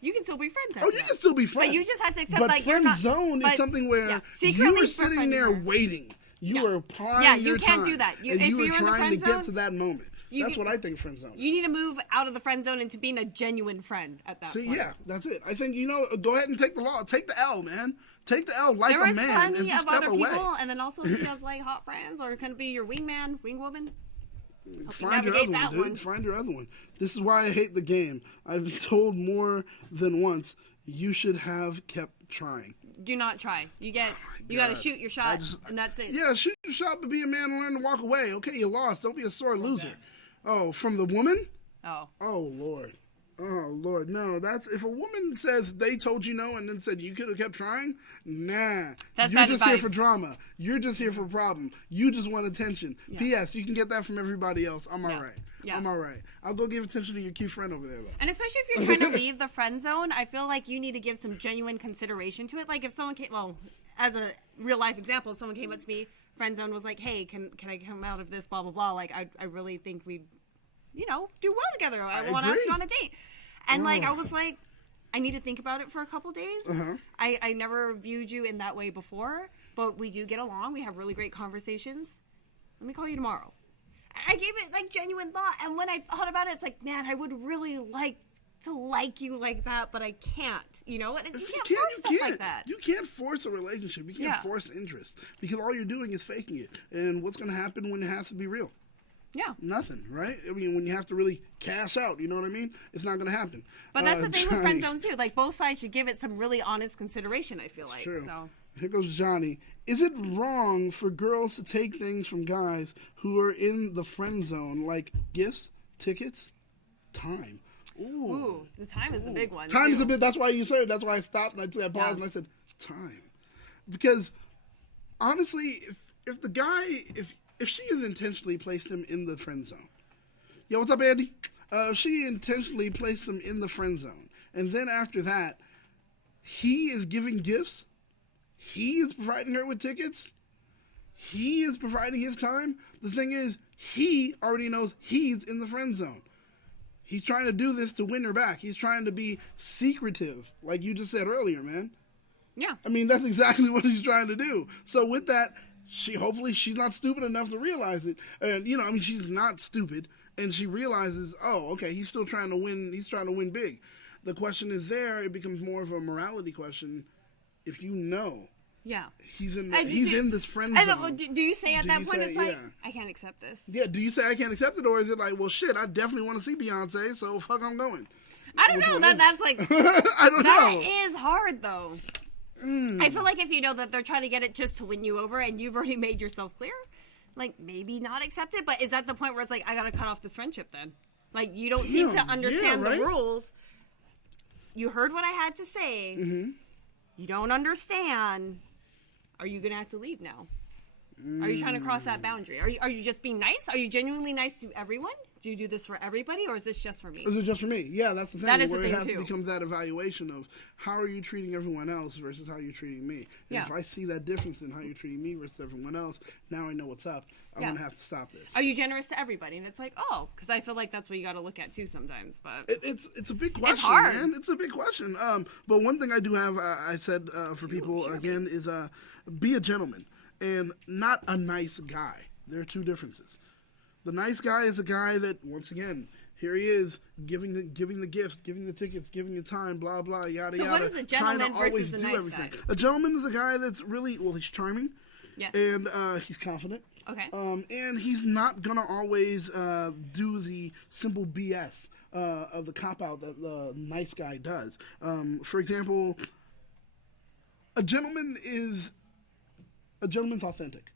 you can still be friends. Oh, you can still be friends. But you just have to accept but like friend you're not. zone is something where you are sitting there waiting. You are applying your time. You can't do that. And you are trying to get to that moment. That's what I think friend zone is. You need to move out of the friend zone into being a genuine friend at that point. Yeah, that's it. I think, go ahead and take the law. Take the L, man. Take the L like a man and just step away. People, and then also if he has like hot friends or can be your wingman, wingwoman. Find your other one, dude. Find your other one. This is why I hate the game. I've been told more than once, you should have kept trying. Do not try. You got to shoot your shot, and that's it. Yeah, shoot your shot, but be a man and learn to walk away. Okay, you lost. Don't be a sore loser. Oh, from the woman? Oh. Oh, Lord. Oh, Lord. No, that's if a woman says they told you no and then said you could have kept trying, nah. That's You're bad just advice. here for drama. You're just here for a problem. You just want attention. Yeah. P.S. You can get that from everybody else. I'm all right. Yeah. I'm all right. I'll go give attention to your cute friend over there, though. And especially if you're trying to leave the friend zone, I feel like you need to give some genuine consideration to it. Like if someone came, as a real life example, someone came up to me, friend zone was like, hey, can I come out of this, blah, blah, blah. Like I really think we'd, do well together. I want to ask you on a date. And I was like, I need to think about it for a couple days. I never viewed you in that way before, but we do get along. We have really great conversations. Let me call you tomorrow. I gave it like genuine thought. And when I thought about it, it's like, man, I would really like to like you like that, but I can't, you can't force stuff like that. You can't force a relationship. You can't force interest because all you're doing is faking it. And what's going to happen when it has to be real? Yeah. Nothing, right? I mean, when you have to really cash out, you know what I mean? It's not going to happen. But that's the thing with friend zones too. Like both sides should give it some really honest consideration, I feel like. True. So here goes Johnny. Is it wrong for girls to take things from guys who are in the friend zone, like gifts, tickets, time? Ooh, the time is a big one. Time is a bit. That's why you said it. That's why I stopped and I paused and I said time, because honestly, if the guy if she has intentionally placed him in the friend zone, yo, what's up, Andy? If she intentionally placed him in the friend zone, and then after that, he is giving gifts, he is providing her with tickets, he is providing his time. The thing is, he already knows he's in the friend zone. He's trying to do this to win her back. He's trying to be secretive, like you just said earlier, man. Yeah. I mean, that's exactly what he's trying to do. So with that, hopefully she's not stupid enough to realize it. And, she's not stupid. And she realizes, oh, okay, he's still trying to win. He's trying to win big. The question is it becomes more of a morality question. If you know. Yeah. He's in this friend zone. Do you say at that point, it's like, I can't accept this? Yeah, do you say I can't accept it? Or is it like, well, shit, I definitely want to see Beyonce, so fuck, I'm going. I don't know. That's like, I don't know. That is hard, though. I feel like if you know that they're trying to get it just to win you over and you've already made yourself clear, like, maybe not accept it. But is that the point where it's like, I got to cut off this friendship then? Like, you don't seem to understand the rules. You heard what I had to say. Mm-hmm. You don't understand. Are you going to have to leave now? Are you trying to cross that boundary? Are you just being nice? Are you genuinely nice to everyone? Do you do this for everybody, or is this just for me? Is it just for me? Yeah, that's the thing. That is where the thing, it has too. to become that evaluation of how are you treating everyone else versus how you're treating me. And if I see that difference in how you're treating me versus everyone else, now I know what's up. I'm going to have to stop this. Are you generous to everybody? And it's like, because I feel like that's what you got to look at too sometimes. But it's a big question, it's hard. man. It's a big question. But one thing I do have, I said for people again, is be a gentleman and not a nice guy. There are two differences. The nice guy is a guy that, once again, here he is, giving the gifts, giving the tickets, giving the time, blah, blah, yada, so yada. So what is a gentleman versus a nice everything. guy? A gentleman is a guy that's really, well, he's charming. Yes. And he's confident. Okay. And he's not going to always do the simple BS of the cop-out that the nice guy does. For example, a gentleman's authentic.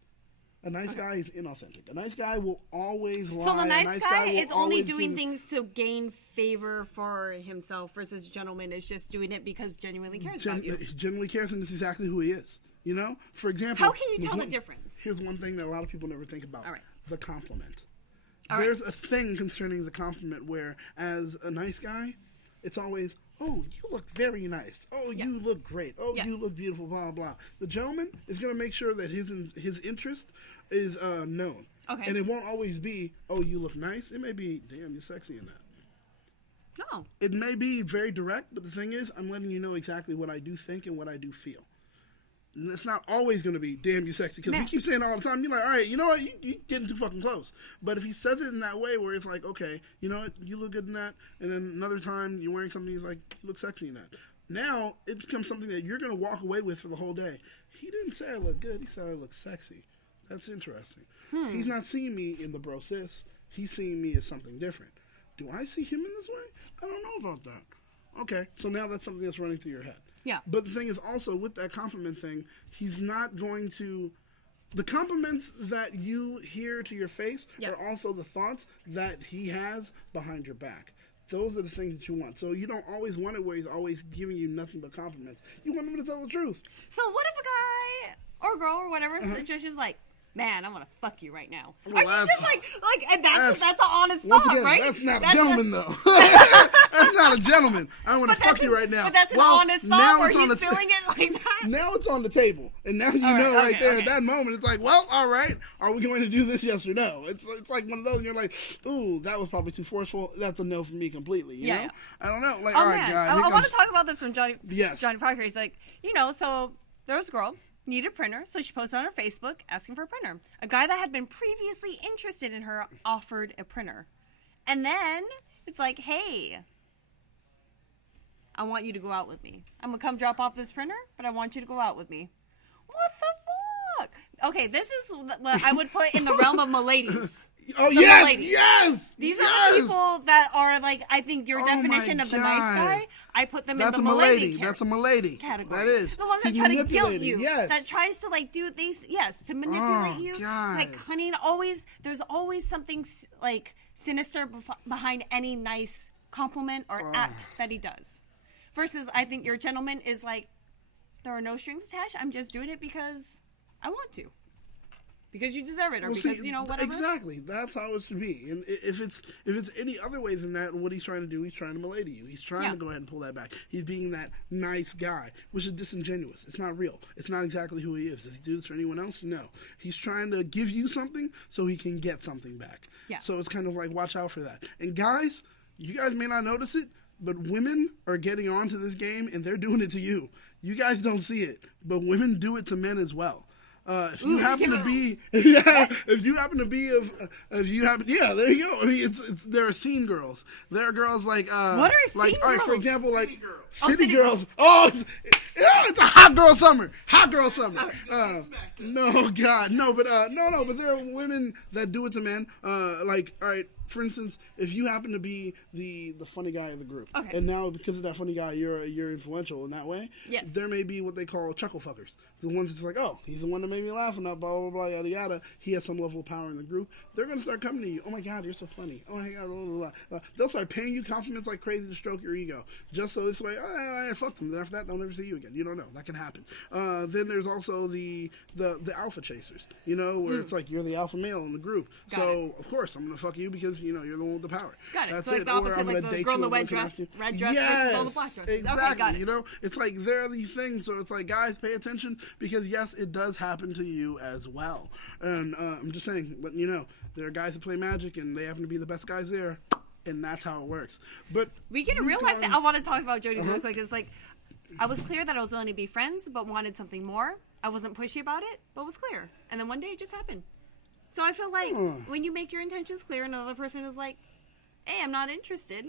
A nice guy is inauthentic. A nice guy will always lie. So the nice guy is only doing do things to gain favor for himself versus a gentleman is just doing it because genuinely cares about you. He genuinely cares, and this is exactly who he is. You know? For example... How can you tell the difference? Here's one thing that a lot of people never think about. All right. The compliment. There's a thing concerning the compliment where, as a nice guy, it's always... Oh, you look very nice. Oh, you look great. Oh, you look beautiful, blah, blah. The gentleman is going to make sure that his interest is known. Okay. And it won't always be, oh, you look nice. It may be, damn, you're sexy in that. No. It may be very direct, but the thing is, I'm letting you know exactly what I do think and what I do feel. And it's not always going to be, damn, you sexy. Because he keeps saying it all the time. You're like, all right, you know what? You're getting too fucking close. But if he says it in that way where it's like, okay, you know what? You look good in that. And then another time you're wearing something, he's like, you look sexy in that. Now it becomes something that you're going to walk away with for the whole day. He didn't say I look good. He said I look sexy. That's interesting. He's not seeing me in the bro sis. He's seeing me as something different. Do I see him in this way? I don't know about that. Okay, so now that's something that's running through your head. Yeah. But the thing is also with that compliment thing, he's not going to... The compliments that you hear to your face are also the thoughts that he has behind your back. Those are the things that you want. So you don't always want it where he's always giving you nothing but compliments. You want him to tell the truth. So what if a guy or girl or whatever situation is like, man, I want to fuck you right now. Well, are you just like, and that's an honest once thought, again, right? That's not a gentleman, though. That's not a gentleman. I want to fuck you right now. But that's an honest thought where he's feeling it like that. Now it's on the table. And now you know right there at that moment, it's like, well, all right, are we going to do this, yes or no? It's like one of those, and you're like, ooh, that was probably too forceful. That's a no for me completely, you know? I don't know. Like, all right, guys. I want to talk about this from Johnny Parker. He's like, so there was a girl. Needed a printer, so she posted on her Facebook asking for a printer. A guy that had been previously interested in her offered a printer. And then it's like, hey, I want you to go out with me. I'm going to come drop off this printer, but I want you to go out with me. What the fuck? Okay, this is what I would put in the realm of miladies. Oh, yes! These are the people that are like, I think your definition of the nice guy, I put them in the milady. That's a milady category. That is. The ones that try to guilt you. Yes. That tries to like do these, to manipulate you. God. Like cunning, there's always something like sinister behind any nice compliment or act that he does. Versus, I think your gentleman is like, there are no strings attached. I'm just doing it because I want to. Because you deserve it, or because, whatever. Exactly. That's how it should be. And if it's any other way than that, what he's trying to do, he's trying to milady you. He's trying to go ahead and pull that back. He's being that nice guy, which is disingenuous. It's not real. It's not exactly who he is. Does he do this for anyone else? No. He's trying to give you something so he can get something back. Yeah. So it's kind of like, watch out for that. And guys, you guys may not notice it, but women are getting onto this game, and they're doing it to you. You guys don't see it, but women do it to men as well. If you happen to be, there you go. I mean, there are scene girls. There are girls like, what are scene girls? All right, for example, like City girls. Oh, it's a hot girl summer. No, God, no, but but there are women that do it to men. All right. For instance, if you happen to be the funny guy of the group, and now because of that funny guy, you're influential in that way. Yes. There may be what they call chuckle fuckers. The ones that's like, oh, he's the one that made me laugh and blah, blah, blah, yada, yada. He has some level of power in the group. They're going to start coming to you. Oh, my God, you're so funny. Oh, my God, blah, blah, blah. They'll start paying you compliments like crazy to stroke your ego. Just so this way, fuck them. Then after that, they'll never see you again. You don't know. That can happen. Then there's also the alpha chasers, where it's like you're the alpha male in the group. Of course, I'm going to fuck you because, you're the one with the power. Got it. That's so like it. the opposite, or I'm like going to the date girl in you. the red dress versus all the black dresses. Exactly. Okay, got it. It's like there are these things. So it's like, guys, pay attention because, yes, it does happen to you as well. And I'm just saying, but there are guys that play Magic and they happen to be the best guys there, and that's how it works. But we get a real life thing. I want to talk about Jody's really quick. It's like, I was clear that I was willing to be friends, but wanted something more. I wasn't pushy about it, but was clear. And then one day it just happened. So I feel like when you make your intentions clear and another person is like, hey, I'm not interested,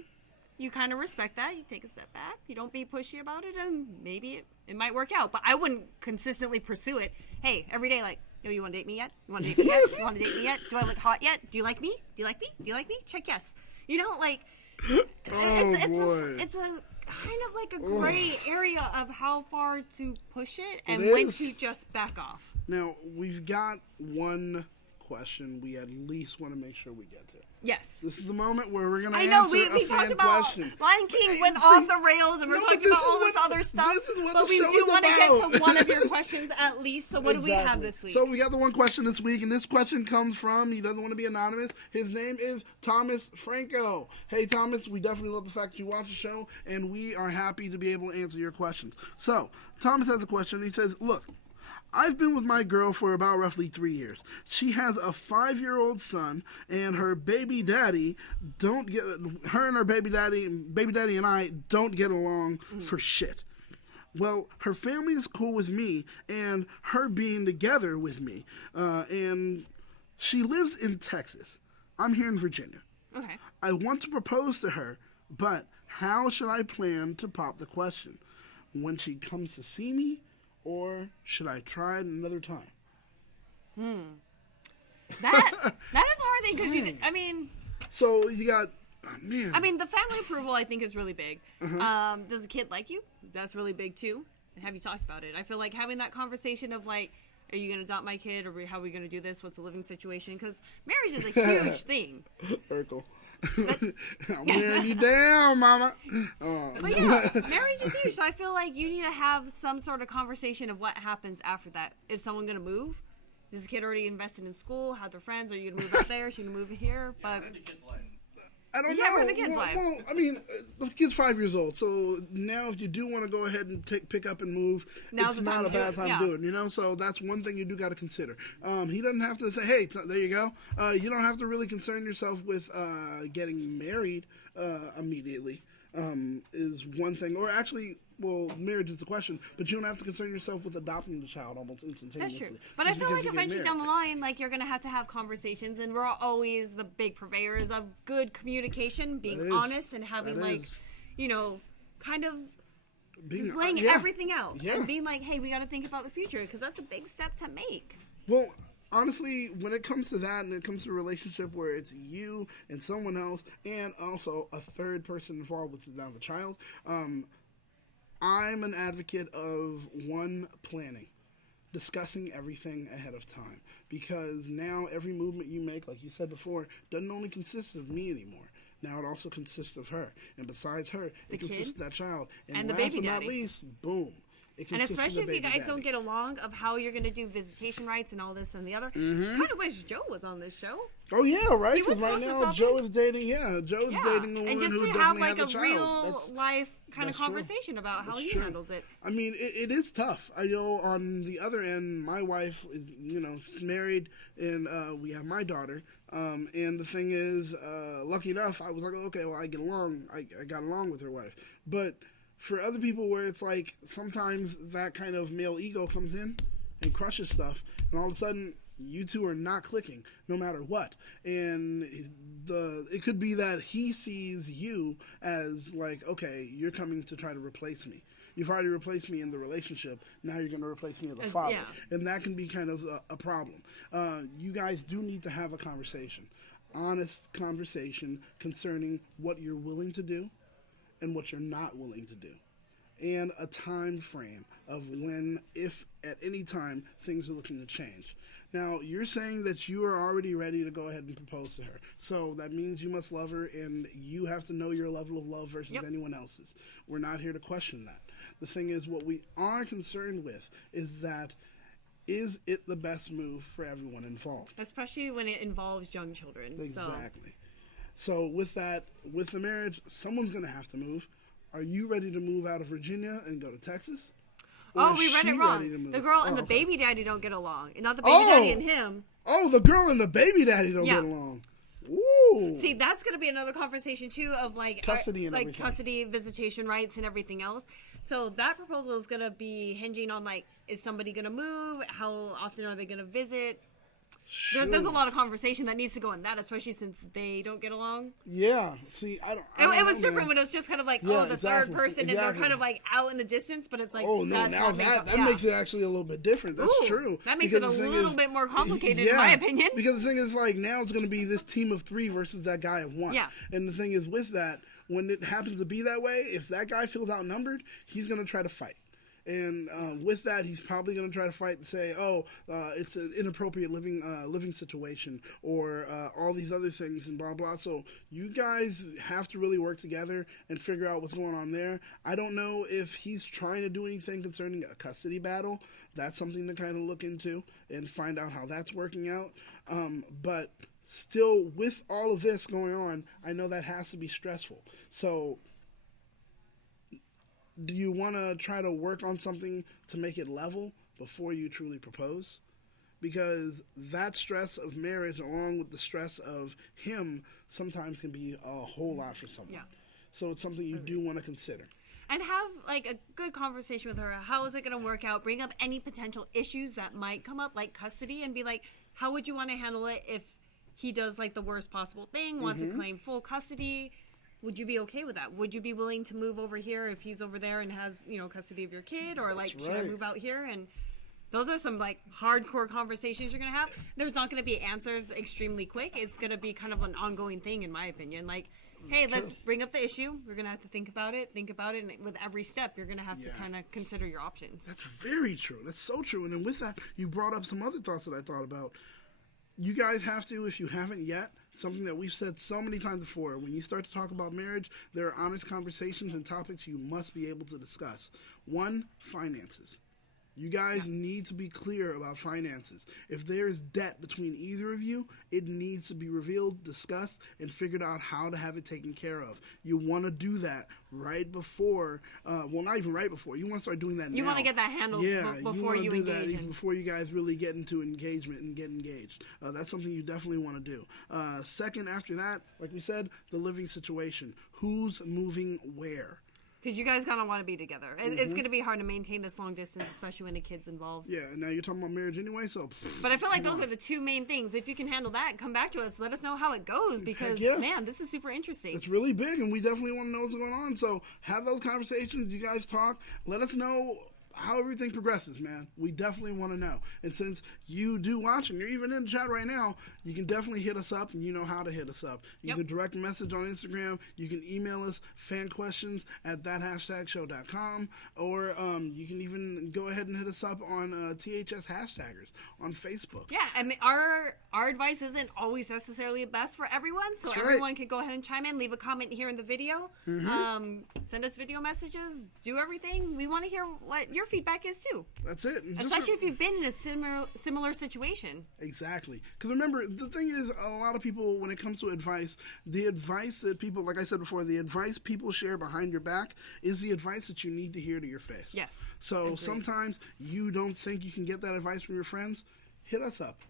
you kind of respect that. You take a step back. You don't be pushy about it, and maybe it might work out. But I wouldn't consistently pursue it. Hey, every day, like, yo, you want to date me yet? You want to date me yet? You want to date me yet? Do I look hot yet? Do you like me? Do you like me? Do you like me? Check yes. You know, like, it's a kind of like a gray area of how far to push it and when to just back off. Now, we've got one question we at least want to make sure we get to. Yes. This is the moment where we're going to answer a fan question. Lion King went off the rails and we're talking about all this other stuff. This is what but the show is about. But we do want to get to one of your questions at least. So what do we have this week? So we got the one question this week, and this question comes from, he doesn't want to be anonymous. His name is Thomas Franco. Hey, Thomas, we definitely love the fact that you watch the show, and we are happy to be able to answer your questions. So, Thomas has a question. He says, look, I've been with my girl for about roughly 3 years. She has a 5-year-old son, and her baby daddy her and her baby daddy and I don't get along for shit. Well, her family is cool with me and her being together with me. And she lives in Texas. I'm here in Virginia. Okay. I want to propose to her, but how should I plan to pop the question? When she comes to see me? Or should I try it another time? That is a hard thing because So you got, man. I mean, the family approval I think is really big. Does the kid like you? That's really big too. Have you talked about it? I feel like having that conversation of like, are you going to adopt my kid, or how are we going to do this? What's the living situation? Because marriage is a huge thing. Urkel. I'm wearing you down, mama. But yeah, marriage is huge. So I feel like you need to have some sort of conversation of what happens after that. Is someone going to move? Is the kid already invested in school? Have their friends? Are you going to move out there? Is she going to move here? But I don't know. Where the kid's life. Well, I mean, the kid's 5 years old, so now if you do want to go ahead and pick up and move, it's not a bad time to do it, you know? So that's one thing you do got to consider. He doesn't have to say, hey, there you go. You don't have to really concern yourself with getting married immediately is one thing. Or actually, well, marriage is the question, but you don't have to concern yourself with adopting the child almost instantaneously. That's true. But I feel like eventually down the line, like, you're going to have conversations, and we're always the big purveyors of good communication, being honest, and having, kind of just laying everything out. Yeah. And being like, hey, we got to think about the future, because that's a big step to make. Well, honestly, when it comes to that, and it comes to a relationship where it's you and someone else, and also a third person involved, which is now the child, I'm an advocate of planning, discussing everything ahead of time, because now every movement you make, like you said before, doesn't only consist of me anymore. Now it also consists of her, and besides her, it consists of that child. And the baby daddy. Last but not least, boom. And especially if you guys don't get along of how you're going to do visitation rights and all this and the other. Kind of wish Joe was on this show. Oh, yeah, right? Because right now Joe is dating, dating the woman who doesn't have the child. And just to have like a real life kind of conversation about how he handles it. I mean, it is tough. I know on the other end, my wife is, married, and we have my daughter. And the thing is, lucky enough, I was like, okay, well, I get along. I got along with her wife. But for other people where it's like sometimes that kind of male ego comes in and crushes stuff, and all of a sudden you two are not clicking no matter what. And it could be that he sees you as like, okay, you're coming to try to replace me. You've already replaced me in the relationship. Now you're going to replace me as a father. Yeah. And that can be kind of a problem. You guys do need to have a conversation, honest conversation concerning what you're willing to do and what you're not willing to do, and a time frame of when, if at any time, things are looking to change. Now, you're saying that you are already ready to go ahead and propose to her, so that means you must love her, and you have to know your level of love versus anyone else's. We're not here to question that. The thing is, what we are concerned with is that, is it the best move for everyone involved? Especially when it involves young children. Exactly. So with that, with the marriage, someone's going to have to move. Are you ready to move out of Virginia and go to Texas? Or we read it wrong. The girl and the baby daddy don't get along. Not the baby daddy and him. Oh, the girl and the baby daddy don't get along. Ooh. See, that's going to be another conversation, too, of like custody and everything. Custody, visitation rights, and everything else. So that proposal is going to be hinging on, like, is somebody going to move? How often are they going to visit? There's a lot of conversation that needs to go in that, especially since they don't get along. Yeah. See, I don't It was know, different man. when it was just kind of like, Yeah, the exactly. third person, and they're kind of like out in the distance, but it's like, oh no, now that makes it actually a little bit different. That's true. That makes it a little bit more complicated, in my opinion. Because the thing is, like, now it's going to be this team of 3 versus that guy of 1. Yeah. And the thing is, with that, when it happens to be that way, if that guy feels outnumbered, he's going to try to fight. And with that, he's probably going to try to fight and say, it's an inappropriate living situation, or all these other things and blah, blah. So you guys have to really work together and figure out what's going on there. I don't know if he's trying to do anything concerning a custody battle. That's something to kind of look into and find out how that's working out. But still, with all of this going on, I know that has to be stressful. So do you want to try to work on something to make it level before you truly propose? Because that stress of marriage, along with the stress of him, sometimes can be a whole lot for someone. Yeah. So it's something you do want to consider. And have, like, a good conversation with her. How is it going to work out? Bring up any potential issues that might come up, like custody, and be like, how would you want to handle it if he does, like, the worst possible thing, wants to claim full custody? Would you be okay with that? Would you be willing to move over here if he's over there and has, custody of your kid? Or, like, should I move out here? And those are some, like, hardcore conversations you're going to have. There's not going to be answers extremely quick. It's going to be kind of an ongoing thing, in my opinion. Like, hey, let's bring up the issue. We're going to have to think about it. And with every step, you're going to have to kind of consider your options. That's very true. That's so true. And then with that, you brought up some other thoughts that I thought about. You guys have to, if you haven't yet, something that we've said so many times before, when you start to talk about marriage, there are honest conversations and topics you must be able to discuss. 1, finances. You guys need to be clear about finances. If there's debt between either of you, it needs to be revealed, discussed, and figured out how to have it taken care of. You want to do that right before, not even right before. You want to start doing that now. You want to get that handled before you engage. That even before you guys really get into engagement and get engaged. That's something you definitely want to do. Second, after that, like we said, the living situation. Who's moving where? Because you guys gotta want to be together. It's going to be hard to maintain this long distance, especially when a kid's involved. Yeah, and now you're talking about marriage anyway, so... But I feel like those are the 2 main things. If you can handle that, come back to us. Let us know how it goes, because, man, this is super interesting. It's really big, and we definitely want to know what's going on. So have those conversations. You guys talk. Let us know how everything progresses, man. We definitely want to know. And since you do watch and you're even in the chat right now, you can definitely hit us up, and you know how to hit us up. Either direct message on Instagram, you can email us fanquestions@that#show.com, or you can even go ahead and hit us up on THS hashtaggers on Facebook. Yeah, I mean, our advice isn't always necessarily best for everyone, so everyone can go ahead and chime in, leave a comment here in the video, send us video messages, do everything. We want to hear what your feedback is too. That's it. And especially if you've been in a similar situation. Exactly. Because remember, the thing is, a lot of people, when it comes to advice, the advice that people, like I said before, the advice people share behind your back is the advice that you need to hear to your face. Yes. So sometimes you don't think you can get that advice from your friends, hit us up.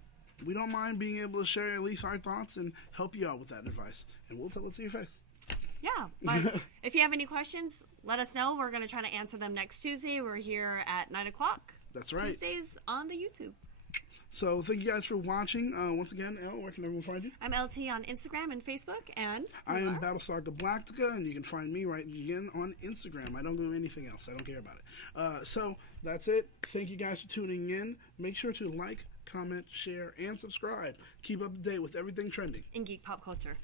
We don't mind being able to share at least our thoughts and help you out with that advice. And we'll tell it to your face. Yeah, but if you have any questions, let us know. We're going to try to answer them next Tuesday. We're here at 9 o'clock. That's right. Tuesdays on the YouTube. So thank you guys for watching. Once again, Elle, where can everyone find you? I'm LT on Instagram and Facebook, and I am Battlestar Galactica, and you can find me right again on Instagram. I don't do anything else. I don't care about it. So that's it. Thank you guys for tuning in. Make sure to like, comment, share, and subscribe. Keep up to date with everything trending in geek pop culture.